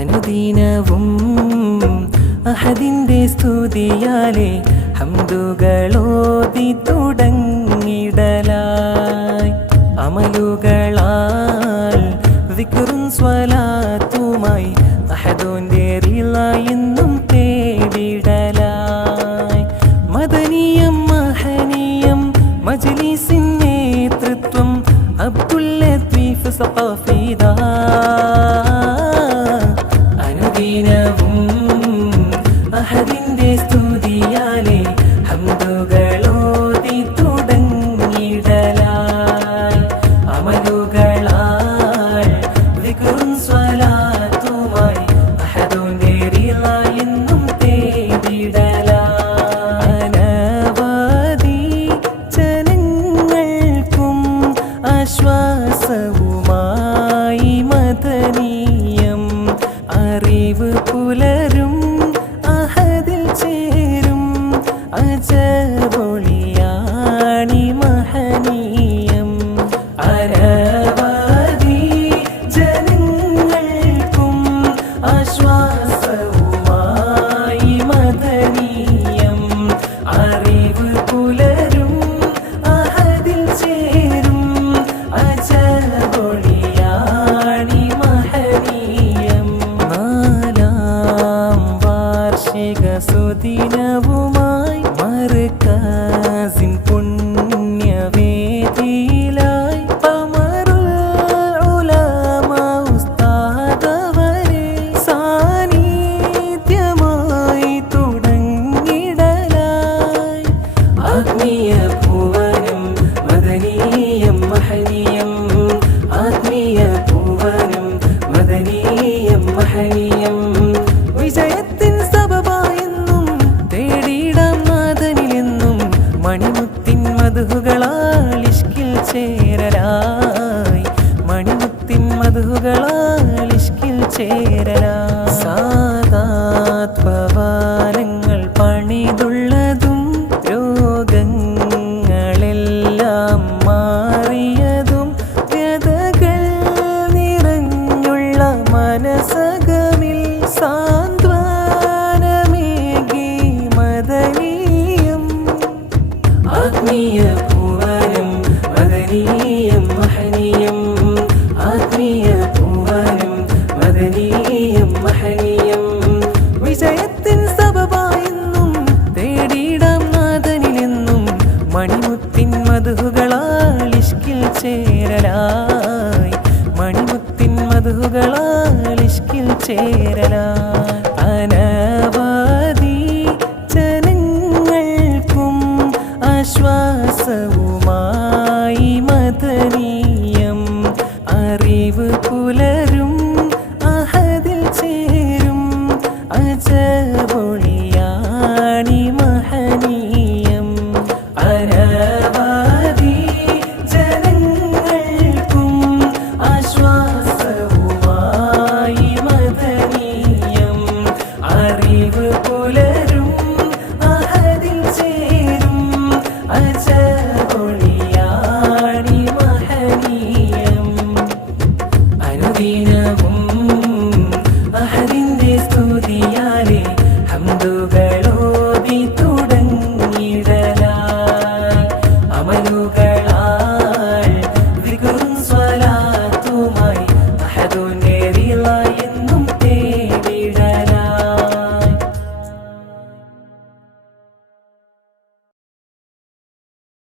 അനുദിനവും അഹദിന്റെ സ്തുതിയാലെ ഹംദുകളോതി തുടങ്ങിടലായി അമലുകളാൽ ദിക്റും സ്വലാത്തുമായി അഹദോന്റെ റിള എന്നും തേടിടലായി മദനിയം മഹനീയം മജ്ലിസിൻ നേതൃത്വം അബ്ദുൽ ലത്തീഫ് സഖാഫിദാ അനുദിനവും അഹദിന്റെ സ്തുതിയാലെ ഹംദുകളോതി തുടങ്ങിടലായി അമലുകളാൽ ദിക്റും സ്വലാത്തുമായി അഹദോന്റെ റിള എന്നും തേടിടലായി അനവധി ജനങ്ങൾക്കും ആശ്വാസവുമായി മദനീയം അറിവ് പുലരും അഹദിൽ ചേരും അജബൊളിയാണി മഹനീയം അനവധി ജനങ്ങൾക്കും ആശ്വാസവുമായി മദനീയം അറിവ് പുലരും അഹദിൽ ചേരും അജബൊളിയാണി മഹനീയം നാലാം വാർഷിക സുദിനവുമായി മർകസിൻ പുണ്യവേദിയിലായി ഖമറുൽ ഉലമ ഉസ്താദവരെ സാന്നിധ്യമായി തുടങ്ങിടലായി ആത്മീയ ഭുവനം മദനീയം മഹനീയം ആത്മീയ ഭുവനം മദനീയം മഹനീയം വിജയത്തിൻ സബബായെന്നും തേടിയിടാം നാഥനിലെന്നും മണിമുത്തിൻ മധുകളാൽ ഇഷ്കിൽ ചേരലായി മണിമുത്തിൻ മധുകളാൽ ഇഷ്കിൽ ചേരലായി സാദാത്ത് പവാനങ്ങൾ പണിതുള്ളതും രോഗങ്ങളെല്ലാം മാറിയതും വ്യതകൾ നിറഞ്ഞുള്ള മനസകമിൽ സാന്ത്വനമേകി മദനീയം ആത്മീയ ഭുവനം മദനീയം മഹനീയം ആത്മീയ ഭുവനം മദനീയം മഹനീയം വിജയത്തിൻ സബബായെന്നും തേടിയിടാം നാഥനിലെന്നും മണിമുത്തിൻ മധുകളാൽ ഇഷ്കിൽ ചേരലായി മണിമുത്തിൻ മധുകളാൽ ഇഷ്കിൽ ചേരലായി അനവധി ജനങ്ങൾക്കും ആശ്വാസവുമായി മദനീയം അറിവ് പുലരും അഹദിൽ ചേരും അജബൊളിയാണി മഹനീയം അനവധി ജനങ്ങൾക്കും ആശ്വാസവുമായി മദനീയം അറിവ് പുലരും അഹദിൽ ചേരും അജബൊളിയാണി മഹനീയം അനുദിനവും